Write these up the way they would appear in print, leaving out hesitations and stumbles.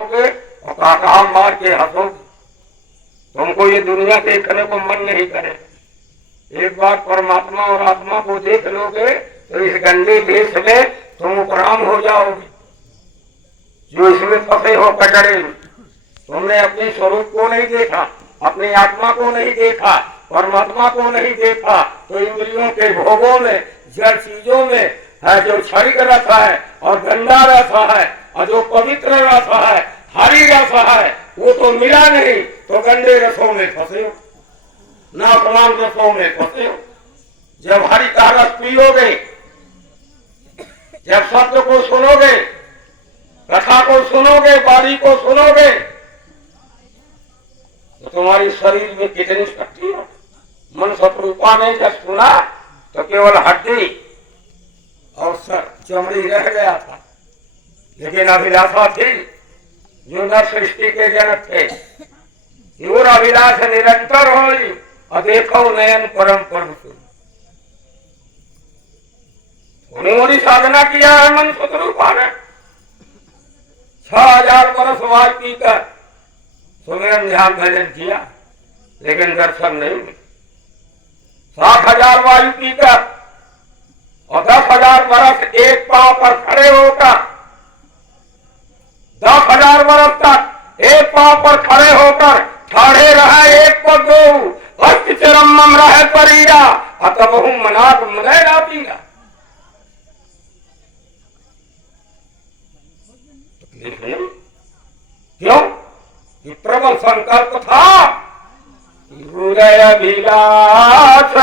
और काका मार के हंसोगे। तुमको ये दुनिया देखने को मन नहीं करे। एक बार परमात्मा और आत्मा को देख लोगे तो इस गंदे देश में तुम उपराम हो जाओगे। जो इसमें फंसे हो कचड़े में, तुमने अपने स्वरूप को नहीं देखा, अपनी आत्मा को नहीं देखा, परमात्मा को नहीं देखा, तो इंद्रियों के भोगों में, जड़ चीजों में है जो क्षणिक रस है और गंदा रस है और जो पवित्र रस है, हरी रस है, वो तो मिला नहीं, तो गंदे रसों में फंसे हो, नासमान रसों में फंसे हो। जब हरि का रस पियोगे, जब शब्द को सुनोगे, कथा को सुनोगे, वाणी को सुनोगे, तो तुम्हारी शरीर में कितनी शक्ति हो। मन शत्रुपा ने जब सुना तो केवल हड्डी और चमड़ी रह गया था, लेकिन अभिलाषा थी जो नर सृष्टि के जनक थे। और अभिलाष निरंतर होई और देखो नयन परम परम उन्होंने साधना किया है मन शत्रुपा ने। 6000 वर्ष वायु पीकर सुमिरन ध्यान भजन किया, लेकिन दर्शन नहीं मिले। 60,000 वायु पीकर और 10,000 वर्ष एक पांव पर खड़े होकर, 10,000 वर्ष तक एक पांव पर खड़े होकर ठाड़े रहे एक पर दो, अस्त चरम रहे परीरा अतबहु मनाक मने ना पीरा। क्यों? कि प्रबल संकल्प था, हृदय अभिलाष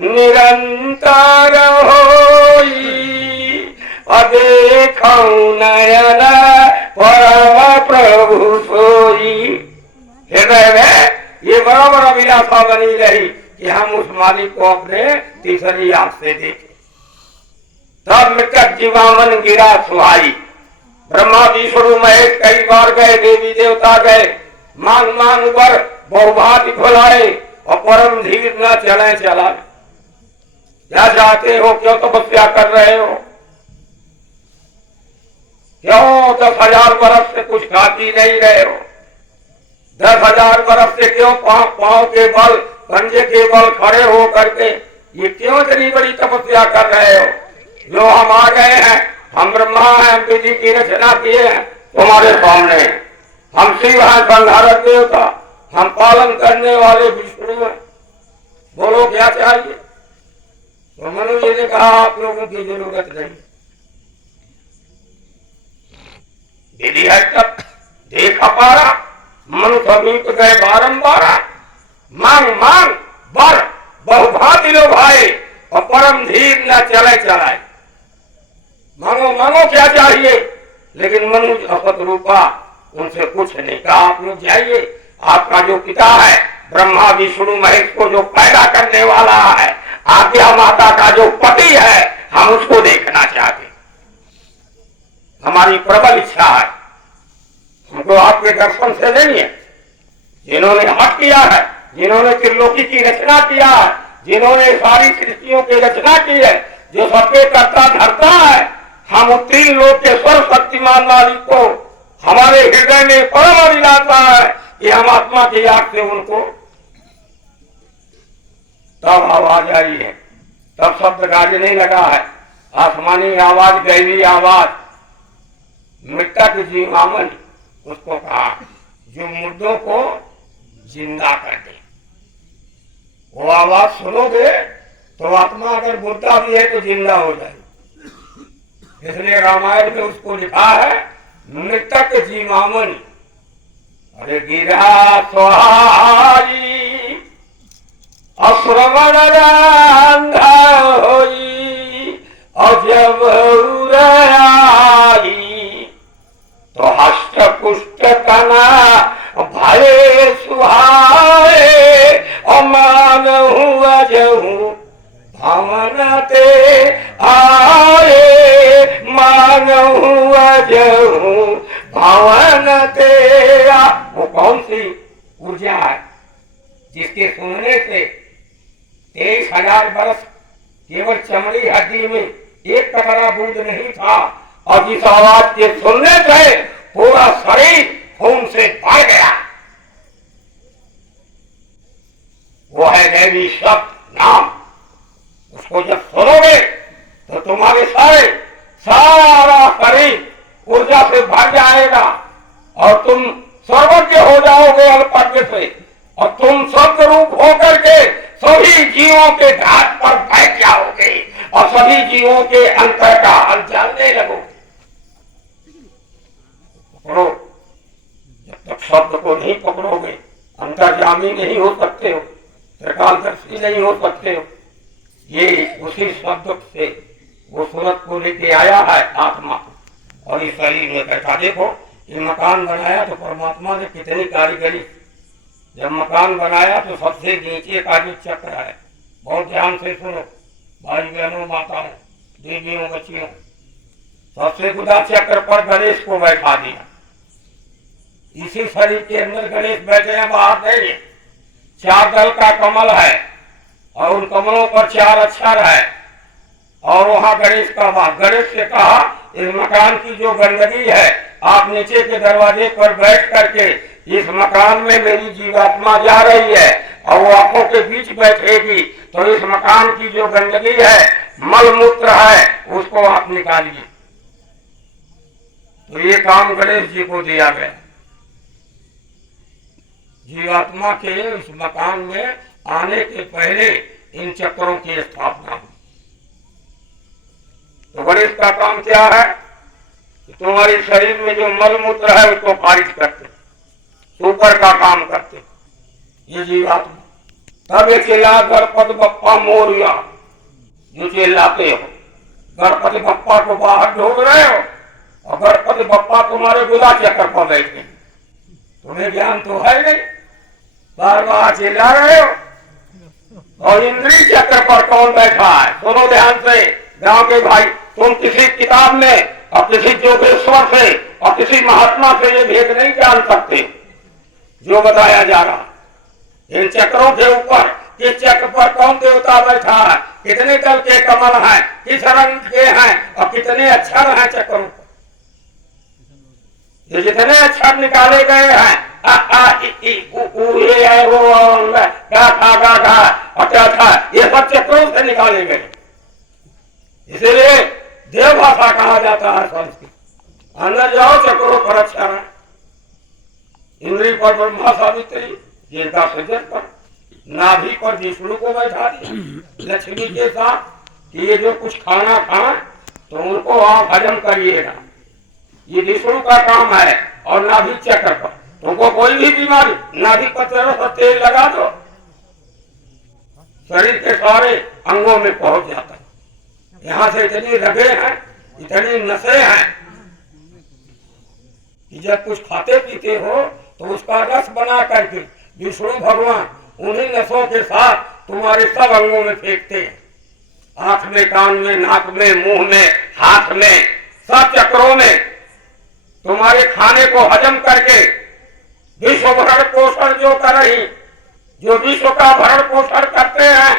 निरंतर होई अदेखौ नयन परम प्रभु सोई। हृदय में ये बराबर अभिलाषा बनी रही कि हम उस मालिक को अपने तीसरी आंख से देखें। तब मृतक जीवामन गिरा सुहाई। ब्रह्मा विष्णु महेश कई बार गए, देवी देवता गए, मांग मांग वर बहुभांति फुलाए और परम धीर न चले चला। क्या चाहते हो? क्यों तपस्या कर रहे हो? क्यों 10,000 वर्ष से कुछ खाती नहीं रहे हो? 10,000 वर्ष से क्यों पांव के बल, पंजे के बल खड़े हो करके ये क्यों इतनी बड़ी तपस्या कर रहे हो? जो हम आ गए हैं, हम ब्रह्मा हैं, हम विधि की रचना किए हैं तुम्हारे सामने। हम शिव हैं, संहारक देवता, हम पालन करने वाले विष्णु हैं। बोलो क्या चाहिए? तो मनु जी ने कहा आप लोगों की जरूरत नहीं। विधि है तब देखा पारा, मनु समीप गए बारंबार, मांग मांग बर बहुभांति लो भाई और परम धीर न चले चलाए। मांगो मांगो क्या चाहिए? लेकिन मनु शत्रुपा उनसे कुछ नहीं कहा। आप लोग जाइए, आपका जो पिता है ब्रह्मा विष्णु महेश को जो पैदा करने वाला है, आज्ञा माता का जो पति है, हम उसको देखना चाहते। हमारी प्रबल इच्छा है, हमको आपके दर्शन से नहीं है। जिन्होंने हट किया है, जिन्होंने त्रिलोकी की रचना किया है, जिन्होंने सारी सृष्टियों की रचना की है, जो सबके कर्ता धरता है, हम तीन लोक के सर्व शक्तिमान मालिक को हमारे हृदय में परम अभिलाषा है कि हम आत्मा की आंख से उनको तब आवाज आई है, तब शब्द गाजने लगा है। आसमानी आवाज, गैली आवाज, मिट्टा की जीवामन उसको कहा जो मुर्दों को जिंदा कर दे। वो आवाज सुनोगे तो आत्मा अगर मुर्दा भी है तो जिंदा हो जाए। इसलिए रामायण में उसको लिखा है मृतक जीवामन। अरे गिरा सुहाई अश्रवण रांधा होई और जब आई तो हष्ट पुष्ट तना भये सुहाए और मान हुआ जहूं भवन ते आए, मान हुआ जहूं भवन तेरा। वो कौन सी ऊर्जा है जिसके सुनने से 23,000 वर्ष केवल चमड़ी हड्डी में एक टकरा बूंद नहीं था, और जिस आवाज के सुनने से पूरा शरीर खून से भर गया। वो है देवी शब्द नाम। उसको जब सुनोगे तो तुम्हारे सारा शरीर ऊर्जा से भर जाएगा और तुम सर्वज्ञ हो जाओगे अल्पज्ञ से, और तुम शब्द रूप होकर के सभी जीवों के घाट पर बैठ जाओगे और सभी जीवों के अंतर का हल जानने लगोगे। पकड़ो, जब तक शब्द को नहीं पकड़ोगे अंतर्यामी नहीं हो सकते हो, त्रिकालदर्शी नहीं हो सकते हो। ये उसी शब्द से वो सूरत को लेके आया है आत्मा, और इस शरीर में बैठा। देखो ये मकान बनाया तो परमात्मा ने कितनी कारीगरी। जब मकान बनाया तो सबसे नीचे का जो चक्र है, बहुत ध्यान से सुनो भाई बहनों माताओं देवियों बच्चियों, सबसे गुदा चक्र पर गणेश को बैठा दिया। इसी शरीर के अंदर गणेश बैठे हैं, बाहर नहीं। 4 दल का कमल है और उन कमलों पर 4 अक्षर है और वहां गणेश का वास। गणेश से कहा इस मकान की जो गंदगी है आप नीचे के दरवाजे पर बैठ करके, इस मकान में मेरी जीवात्मा जा रही है और वो आंखों के बीच बैठेगी, तो इस मकान की जो गंदगी है मल मूत्र है उसको आप निकालिए। तो ये काम गणेश जी को दिया गया। जीवात्मा के इस मकान में आने के पहले इन चक्रों की स्थापना हुई। तो गणेश का काम क्या है? तुम्हारे शरीर में जो मल मूत्र है उसको खारिज करते, ऊपर का काम करते ये जीवात्मा। तब ये चिल्ला गणपति बप्पा मोरिया, जो चिल्लाते हो गणपति बप्पा को बाहर ढूंढ रहे हो और गणपति बप्पा तुम्हारे गुदा चक्र पर बैठे। तुम्हें ज्ञान तो है नहीं, बार बार चिल्ला रहे हो। और इंद्रिय चक्र पर कौन बैठा है? सुनो ध्यान से गांव के भाई, तुम किसी किताब में और किसी जोगेश्वर से और किसी महात्मा से ये भेद नहीं जान सकते जो बताया जा रहा। इन चक्रों के ऊपर किस चक्र पर कौन देवता बैठा है, कितने दल के कमल हैं, किस रंग के हैं और कितने अक्षर हैं चक्रों पर। ये जितने अक्षर निकाले गए हैं आ आ इ ई उ ऊ ये है वो गा खा गा खा और क्या था, ये सब चक्रों से निकाले गए। इसीलिए देव भाषा कहा जाता है संस्कृत। अंदर जाओ चक्रों पर अक्षर है। इंद्री पर ब्रह्मा सावित्री, जिनका सृजन पर नाभि पर विष्णु को बैठा दिया लक्ष्मी के साथ कि ये जो कुछ खाना खाए तो उनको आप हजम करिएगा। ये विष्णु का काम है। और नाभि चक्र पर तुमको कोई भी बीमारी, नाभि पर तेल लगा दो, शरीर के सारे अंगों में पहुंच जाता है। यहाँ से इतनी रगे हैं, इतनी नसें हैं कि जब कुछ खाते पीते हो तो उसका रस बना करके विष्णु भगवान उन्हीं नसों के साथ तुम्हारे सब अंगों में फेंकते हैं। आंख में, कान में, नाक में, मुंह में, हाथ में, सब चक्रों में तुम्हारे खाने को हजम करके विश्व भरण पोषण जो कर रही, जो विश्व का भरण पोषण करते हैं,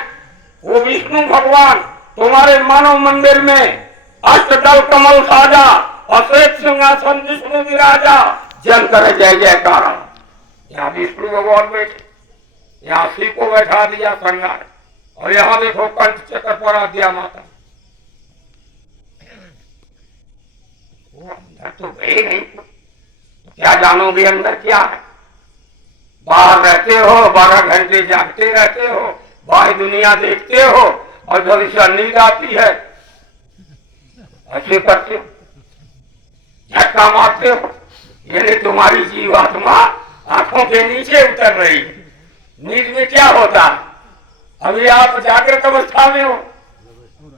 वो विष्णु भगवान तुम्हारे मानव मंदिर में अष्टदल कमल साजा और श्वेत सिंहासन विष्णु विराजा जन करे जय जयकार। यहाँ विष्णु भगवान बैठे, यहाँ शिव को बैठा दिया श्रृंगार, और यहाँ देखो कंठ चक्र पर आ दिया माता। वो अंदर तो गए नहीं, तो क्या जानोगे अंदर क्या है? बाहर रहते हो, 12 घंटे जागते रहते हो, बाहर दुनिया देखते हो और जब इसे नींद आती है ऐसे करते हो, झटका मारते हो। यानी तुम्हारी जीवात्मा आंखों के नीचे उतर रही है। नींद में क्या होता है? अभी आप जागृत अवस्था में हो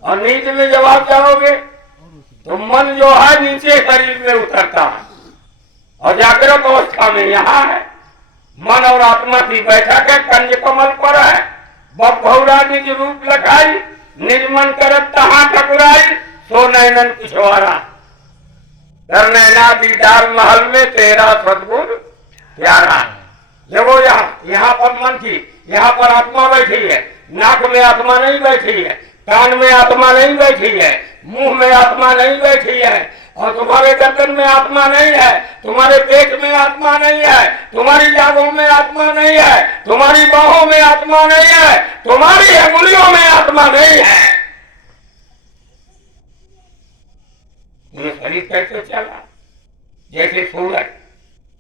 और नींद में जब आप जाओगे तो मन जो है नीचे शरीर में उतरता है, और जागृत अवस्था में यहाँ है मन और आत्मा की बैठक है, कंज कमल पर है। बहुरा निज रूप लखाई, निज मन करत तहाँ ठकुराई, सो नैनन पिछवाड़ा कर नैना दीदार महल में तेरा सद्गुण प्यारा। देखो यहाँ पर मन की, यहाँ पर आत्मा बैठी है, नाक में आत्मा नहीं बैठी है, कान में आत्मा नहीं बैठी है, मुंह में आत्मा नहीं बैठी है, और तुम्हारे गर्दन में आत्मा नहीं है, तुम्हारे पेट में आत्मा नहीं है, तुम्हारी जांघों में आत्मा नहीं है, तुम्हारी बाहों में आत्मा नहीं है, तुम्हारी अंगुलियों में आत्मा नहीं है। ये शरीर कैसे चला? जैसे सूरज